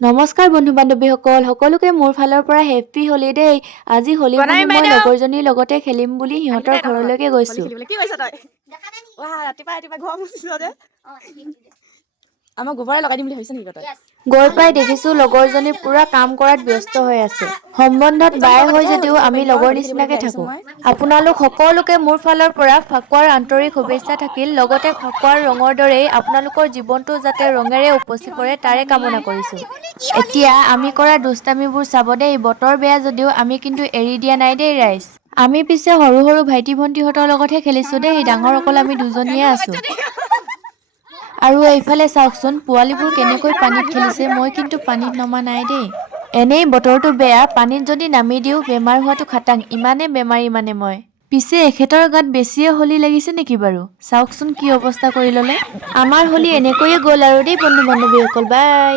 নমস্কাৰ বন্ধু বান্ধৱীসকল সকলোকে মোৰ ফালৰ পৰা হেপী হলিডে। আজি হোলী বুলি মই লগৰজনীৰ লগতে খেলিম বুলি সিহঁতৰ ঘৰলৈকে গৈছো। আমাৰ গোবৰে লগাই দিম বুলি ভাবিছ নেকি তই? গৈ পাই দেখিছো লগৰজনী পুৰা কাম কৰাত ব্যস্ত হৈ আছে। সম্বন্ধত বাই হৈ যদিও আমি লগৰ নিচিনাকে থাকো। আপোনালোক সকলোকে মোৰ ফালৰ পৰা ফাকুৱাৰ আন্তৰিক শুভেচ্ছা থাকিল। লগতে ফাকুৱাৰ ৰঙৰ দৰেই আপোনালোকৰ জীৱনটো যাতে ৰঙেৰে উপচি পৰে তাৰে কামনা কৰিছো। এতিয়া আমি কৰা দুষ্টামিবোৰ চাব দেই। বতৰ বেয়া যদিও আমি কিন্তু এৰি দিয়া নাই দেই ৰাইজ। আমি পিছে সৰু সৰু ভাইটি ভণ্টিহঁতৰ লগতহে খেলিছো দেই। ডাঙৰ অকল আমি দুজনীয়ে আছো। আৰু এইফালে চাওকচোন পোৱালিবোৰ কেনেকৈ পানীত খেলিছে। মই কিন্তু পানীত নমা নাই দেই। এনেই বতৰটো বেয়া, পানীত যদি নামি দিওঁ বেমাৰ হোৱাটো খাটাং। ইমানে বেমাৰী মানে মই। পিছে এখেতৰ গাত বেছিয়ে হোলী লাগিছে নেকি বাৰু? চাওকচোন কি অৱস্থা কৰি ল'লে। আমাৰ হোলী এনেকৈয়ে গ'ল আৰু দেই বন্ধু বান্ধৱীসকল। বাই।